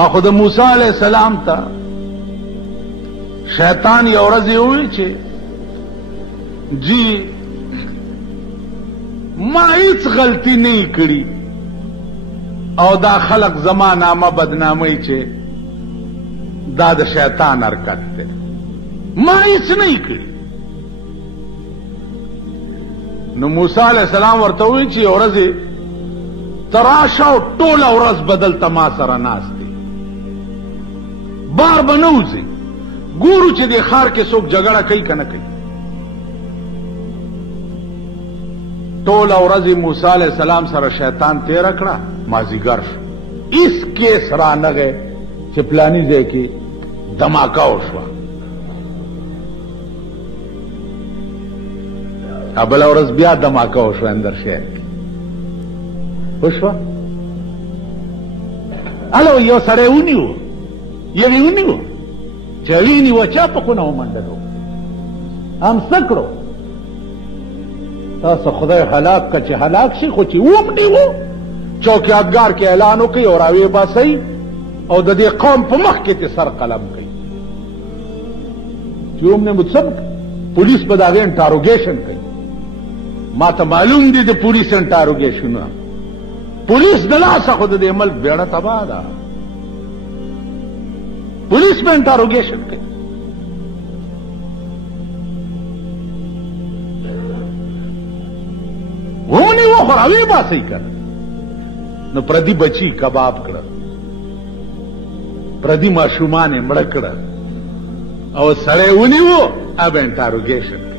اخو د موسی علیہ السلام ته شیطان یو ورځ وی چې جی ما هیڅ غلطی نه کړی او دا خلق زما نامه بدنامي چې دا د شیطان حرکت ده، ما هیڅ نه کړی. نو موسی علیہ السلام ورته وی چې یو ورځ تراشه او ټوله ورځ بدل تما سره ناست دی، بار بنوځي ګورو چې د خار کې څوک جګړه کوي کنه کوي. ټوله ورځ موسی علیہ السلام سره شیطان تیر کړه، مازیګر شو اس کیس را نغه چې پلانی ځای کې دماکه وشوه. بله ورځ بیا دماکه وشوه اندر شهر کې وشوه. هلو یو سړی ونیو، یوې ونیو چې وینیوه چا په خونه ومنډلو، هم څه کړو تاسو خدای هلاک که چې هلاک شي، خو چې ومنیو چوکیادګار کې اعلان وکړي او راویې باسئ او د دې قوم په مخ کې ته سر قلم کوي چې ومنه متصب پولیس به د هغې انټاروګیشن کوي. ما ته معلوم دي د پولیس انټاروګیشنونه، پولیس د لاسه خو د دې ملک بیړه تباه ده، پولیس به انټاروګیشن کوي. ونیوه خو راویې باسئ کنه. نو پردي بچي کباب کړه، پردي ماشومان یې مړه کړه او سړی ونیوه اب انټاروګیشن کوي.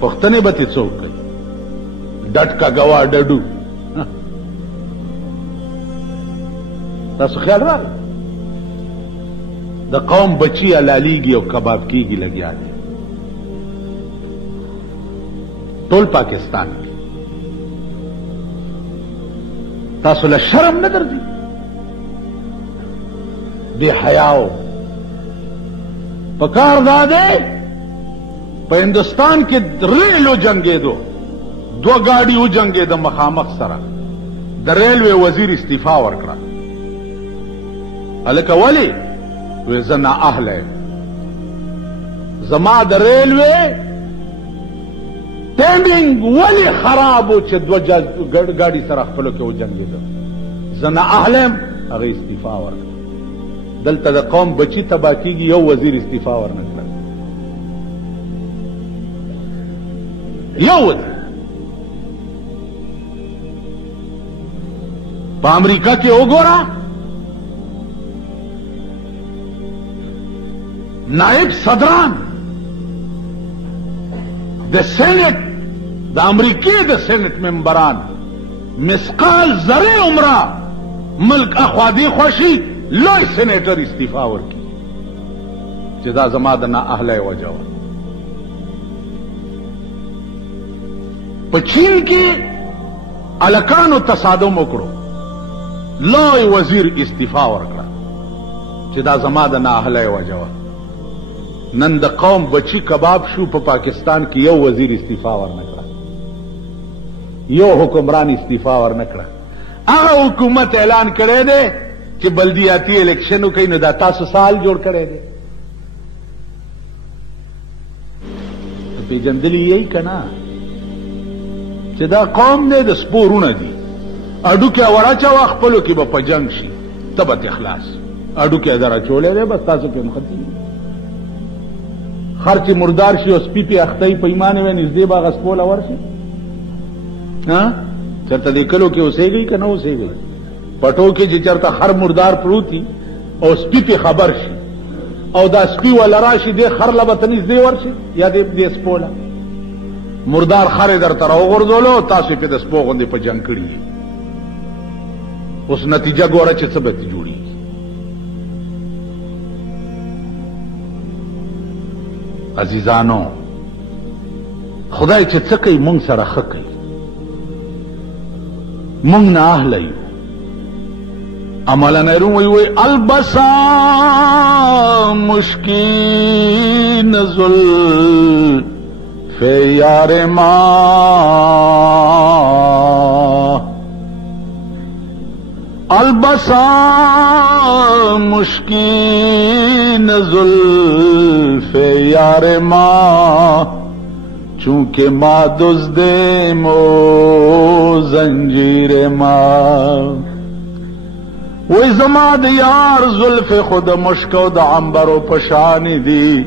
پوښتنې به ترې څوک کوي؟ ډټ کا ګوا ډډو. تاسو خیال راغی د قوم بچي حلالیږي او کباب کیږي لګیا دي ټول پاکستان کې. تاسو له شرم نه درځي؟ بے حیاو پکار دا دے په هندوستان کې ریلو جنگېدو، دو گاڑی و جنگېده مخامخ سره، د ریلوے وزیر استعفا ورکړه. هلکه ولې؟ وی زه نااهله یم، زما د ریلوے ټیمینګ ولې خراب و چې دو گاڑی سره خپلو کې و جنگېده، زه نااهله یم، هغه استعفا ورکړه. دلته د قوم بچی تبا کیږي، یو وزیر استعفا ورنه کړه، یو وزیر. په امریکا کې وګوره نائب صدران د سینټ د امریکې د سینټ ممبران مسقال ذره عمره ملک اخوادی خوشي لوی سینیټر استعفا ورکړي چې دا زما د نااهلی وجه وه. په چین کې الکانو تصادم وکړو، لوی وزیر استعفا ورکړه چې دا زما د نااهلی وجه وه. نن د قوم بچی کباب شو، په پاکستان کې یو وزیر استعفا ورنه کړه، یو حکمران استعفا ورنه کړه. هغه حکومت اعلان کړی دی چې بلدیاتی الیکشن کوي، نو دا تاسو سال جوړ کړی دی. پیژندلی یې کنا چې دا قوم نه د سپورونه دي، اډو کې وراچا خپلو کې به په جنگ شي، تبت اخلاص اډو کې درا چولې دی، بس تاسو په مختی خرچ مردار شي او سپی په اختای پیمانه و نږدې باغ سپول اور شي. ها چرته دې کلو کې اوسېږي کنه اوسېږي؟ پټو کې چې چرته هر مردار پروتي او سپی په خبر شي او دا سپی ولا راشي دې خر لبتنیز دی ورشي یا دې سپوله مردار خر در تر وګرځولو، تاسو په د سپو غوندې په جنگ کړی، اوس نتیجه ګوره چې څه به جوړي. عزیزانو خدای چې څه کوي مونږ سره ښه کوي، مونږ نه اهله یو. عملا نیرون وی البسا مشکین زل فی یار ما البسا مشکین زلف یار ما چونکہ ما دزدیم و زنجیر ما وی زما د یار زلف خود مشکو د عنبرو پشانی دی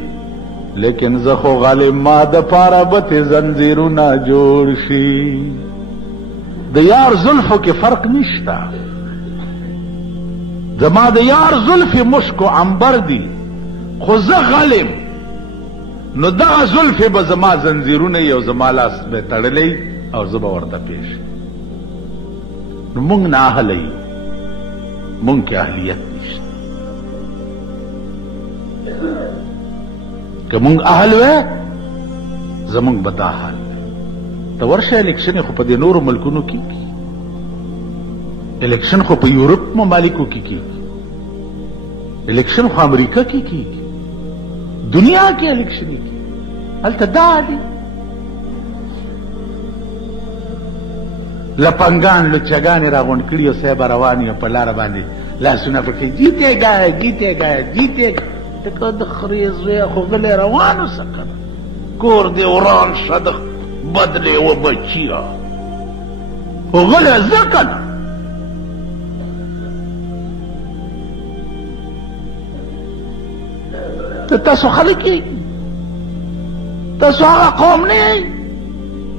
لیکن زخو غالب ما د پارا بت زنجیرونا جوړ شي د یار زلفو کې فرق نشتا زما د یار زلف مشکو عنبر دی خو زه غالب نو دغه زلفې به زما زنځیرونه یو زما لاس به تړلی او زه به ورته پیش نو مونږ نه اهله یو مونږ کې اهلیت نشته که مونږ اهل وی زمونږ به دا حال وی ته ورشه الیکشن خو په دې نورو ملکونو کې الیکشن خو په یورپ ممالکو کې کیږي الیکشن خو امریکا کې کیږي دنیا کې الیکشن کی هلته دا دي لپنګان لچګانې راغونډ کړي او صاحب روان یو په لاره باندې لاسونه پکې جیتے گا ته د خرې زوی خو غلی روان اوسه کنه کور دې وران شه بدلې و بچیا خو غلی زه کنه تاسو خلک یې تاسو هغه قوم نه یې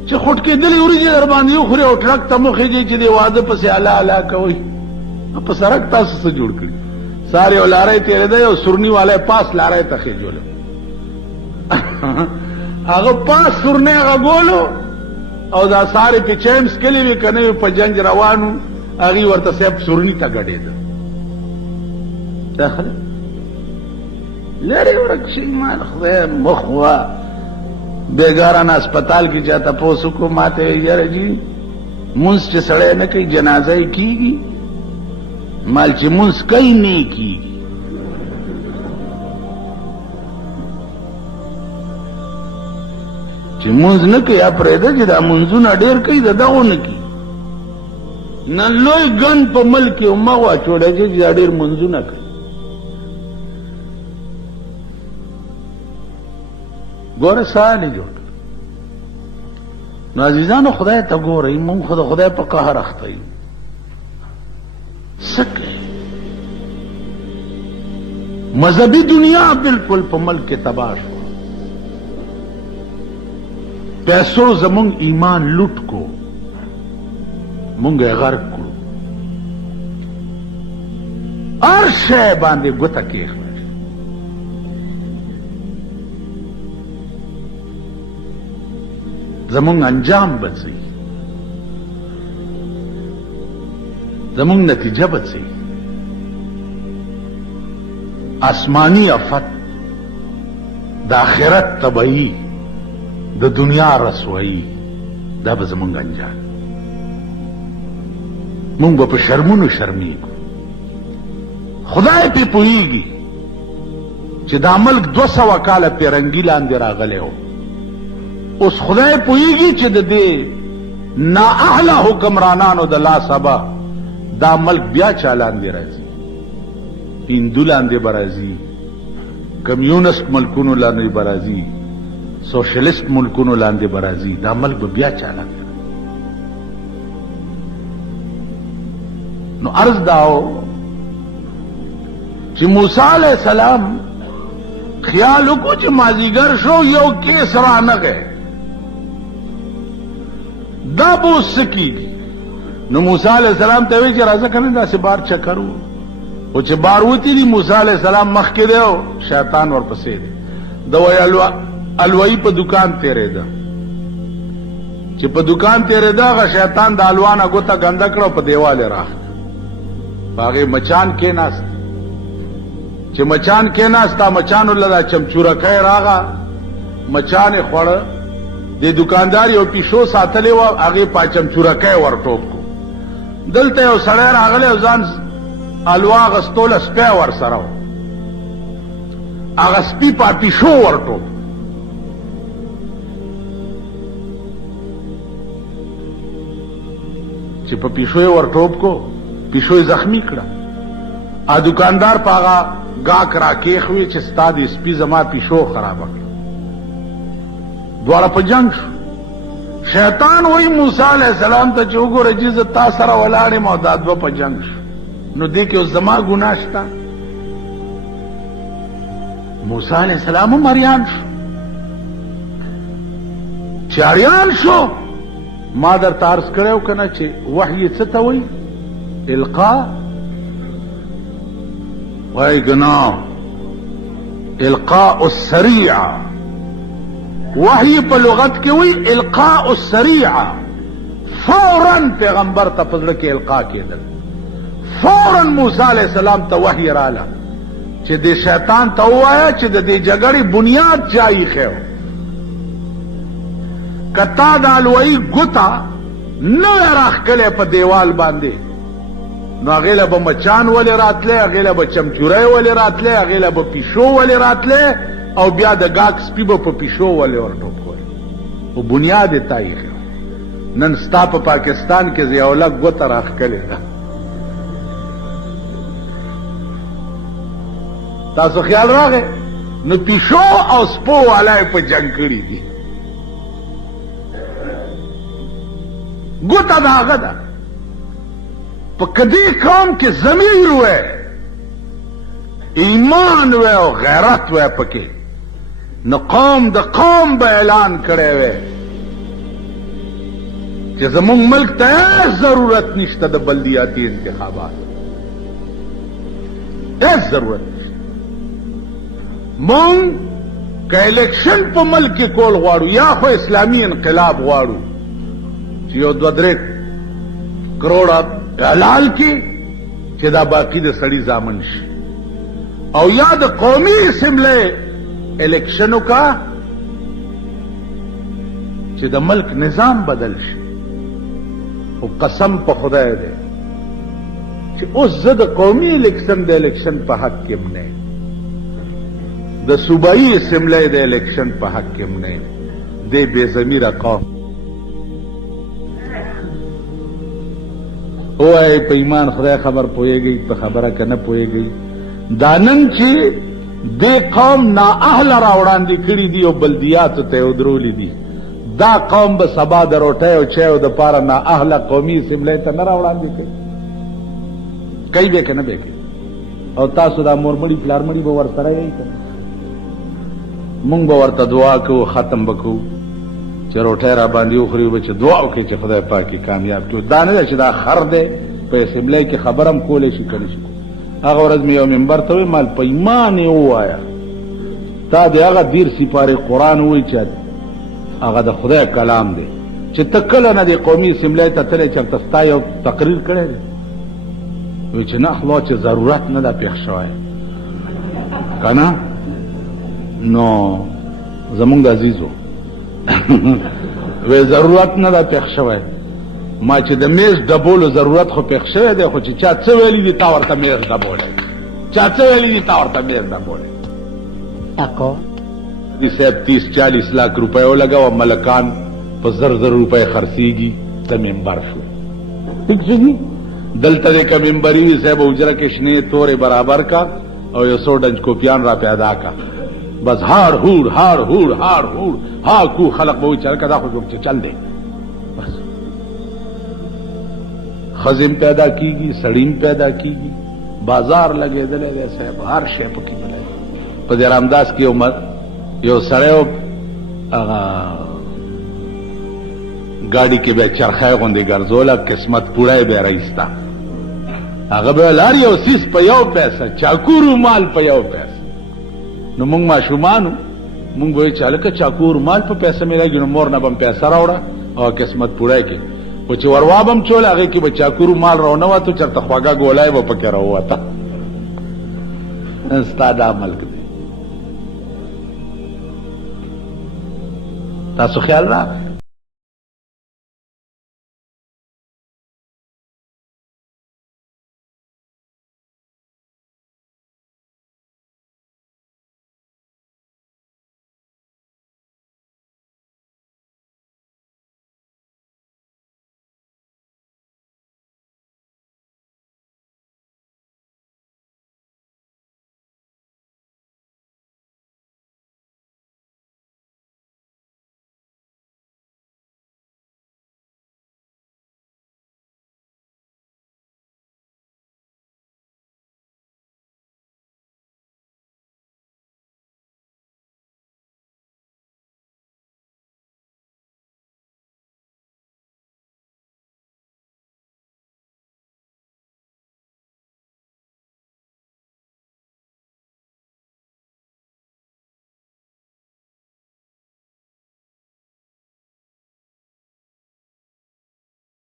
چې خوټ کېدلې وریجې در باندې وخوري او ټرک ته مخ یې چې د واده پسې الا الا کوئ په سړک تاسو څه جوړ کړي سارے او لارې تېرېده او سورني والی پاس لارې ته خېجولو هغه پاس سورنی هغه ګولو او دا سارے په چیمس کلي وي که نه وي په جنج روانو هغې ورته صاحب سورني ته ګډېده دا خلک لري ورک شي مال خدای مخوا بیګاران اسپیټال کې چا تاسو کو ماته یاره جی مونږ چې سړی نه کوي جنازه یې کیږي مال چې مونږ کوي نه کیږي چې مونږ نه کوي پرېږده چې دا مونځونه ډېر کوي د دغو نه کوي نن لوی ګن په ملک کې مه واچولی چې دا ډېر مونځونه کوي ګوره سال جوړ نو عزیزانو خدای ته ګورئ مونږ خو د خدای په قهر اخته یو څه کوي مذهبي دنیا بالکل په ملک کې تباه شوه پیسو زمونږ ایمان لوټ کو مونږ یې غرق کړو هر شی باندې ګوته کېښوه زمونږ انجام بڅي زمونږ نتیجه بڅي آسمانی افت د آخرت تبعی د دنیا رسوایی دا به زمونږ انجام مونږ به په شرمونو شرمیږو خدای پې پوهیږي چې دا ملک 200 کاله پیرنګي لاندې راغلی و اوس خدای پوهیږي چې د دې نااهله حکمرانانو د لاسبه دا ملک بیا چا لاندې راځي هندو لاندې به راځي کمیونست ملکونو لاندې به راځي سوشلیست ملکونو لاندې به راځي دا ملک به بیا چا لاندې نو عرض داو چې موسی علیہ السلام خیال وکړو چې مازیګر شو یو کیس رانغی دا به اوس څه کېږي نو موسی علیہ السلام ته وایي چې راځه که نه داسې بار چکر و خو چې بار وتي دي موسی علیہ السلام مخکې دی او شیطان ورپسې دی د وایي الوایي په دکان تېرېده چې په دکان تېرېده هغه شیطان د الوا نه ګوته ګنده کړه او په دیوال یې راخ په هغې مچان کېناست چې مچان کېناستا مچانو له دا چمچورکی راغه مچان یې خوړه د دکاندار یو پیشو ساتلی وه هغې په چمچورکی ورټوپ کو دلته یو سړی راغلی او ځان الوا اغستوله سپی ورسره و هغه سپي په پیشو ورټوپ چې په پیشو یې ورټوپ کو پیشو زخمی کړه. ا دکاندار پاغا گاک را کېخوي چې ستا د سپي زما پیشو خراب کړه. دواړه په جنگ شو. شیطان وی موسی علیہ السلام ته چې وګوره چې زه تا سره ولاړم او دا دوه په جنگ شو نو دې کې اوس زما ګناه شته. موسی علیہ السلام مریان شو. چې اریان شو ما درته عرض کړی که نه چې وحی څه ته وایي؟ القا وایي که نه القاء السریع. وحی په لغت کې وایي القاء السریع. فوراً پیغمبر ته په زړه کې القا کېدل. فوراً موسی علیہ السلام ته وحی رااله چې دې شیطان ته ووایه چې د دې جګړې بنیاد چا ایښی و. کتا د الوهی ګوته نوی راښکلی په دیوال باندې نو هغې له به مچان ولې راتلی، هغې له به چمچوری ولې راتلی، هغې له به پیشو ولې راتلی او بیا د ګاک سپي به په پیشو ولې ورټوپ کولی. خو بنیاد یې تا ایښی. نن ستا په پاکستان کې ضیاءالله ګوته راښکلې ده. تاسو خیال راغی؟ نو پیشو او سپو والا یې په جنګ کړي دي. ګوته د هغه ده. په کدی قوم کې ضمیر وی، ایمان وی او غیرت وی پکې، نو قوم د قوم به اعلان کړی وی چې زمونږ ملک ته هیڅ ضرورت نشته د بلدیاتي انتخابات، هیڅ ضرورت نشته. مونږ که الیکشن په ملک کې کول غواړو یا خو اسلامي انقلاب غواړو چې یو 2-3 کروڑه حلال کی چې دا باقی د سړی زامن شي، او یا د قومي اسمبلی الیکشنو کا چې د ملک نظام بدل شي. او قسم په خدای دی چې اوس زه د قومي الیکشن د الیکشن په حق کې نه، د صوبایي اسمبلی د الیکشن په حق کې نه، د بے ضمیره قوم وای په ایمان خدای خبر پوهیږي، په خبره که نه پوهیږي. دا نن چې دې قوم نااهله راوړاندې کړي دي او بلدیاتو ته یې ودرولي دي، دا قوم به سبا د روټۍ او چایو دپاره نااهله قومي اسمبلی ته نه راوړاندې کوي. کوي به که نه به کوي؟ او تاسو دا مورمړي پلارمړي به ورسره یئ که نه؟ مونږ به ورته دعا کوو، ختم به کوو چې روټۍ را باندې وخوري، به چې دعا وکړي چې خدای پاک یې کامیاب کړي. دا نه ده چې دا خر دی په اسمبلی کې خبره هم کولی شي که نه شي. هغه ورځ مې یو ممبر ته وویل مال په ایمان یې ووایه تا د هغه 10 سپارې قرآن ووایي چې هغه د خدای کلام دی، چې ته کله نه دې قومي اسمبلی ته تللی چېرته ستا یو تقریر کړی دی؟ وایي چې نه خلا چې ضرورت نه ده پېښ شوی که نه. نو زمونږ د عزیزو وی ضرورت نه ده پېښ شوی. ما چې د میز ډبولو ضرورت خو پېښ شوی دی، خو چې چا څه ویلي دي تا ورته میز ډبولی، چا څه ویلي دي تا ورته میز ډبولی. دې صاحب 30-40 لاک روپۍ ولګوه، ملکان په 1000 روپۍ خرڅېږي، د ممبر شو. ټیک شو دي؟ دلته دې که ممبري وي صاحب حجره کې شنې تورې برابر کا او یو 100 ډنج کوپیان را پیدا کا، بس هار هور هار هور هار هور ها کو خلق به وایي چې هلکه دا خو زموږ چې چل دی. بس ښځې پیدا کېږي، سړي پیدا کېږي، بازار لګېدلی دی صاحب، هر شی پکې بلی. په دې رامداس کې یو سړی و، هغه ګاډي کې به چرخی غوندې ګرځوله، قسمت پوړی به یې رایسته، هغه به ویل هر یو سیس په 1 پیسه، چاکو رومال په 1 پیسه. نو مونږ ماشومانو مونږ به وایي چې هلکه چاکو رومال په پیسه میلېږي، نو مور نه به م پیسه راوړه او قسمت پوړی کې خو چې وروا به م چول، هغې کې به چاکو رومال راونه وتو، چېرته خوږه ګولای به پکې راووته. ستا دا ملک دی. تاسو خیال راغی؟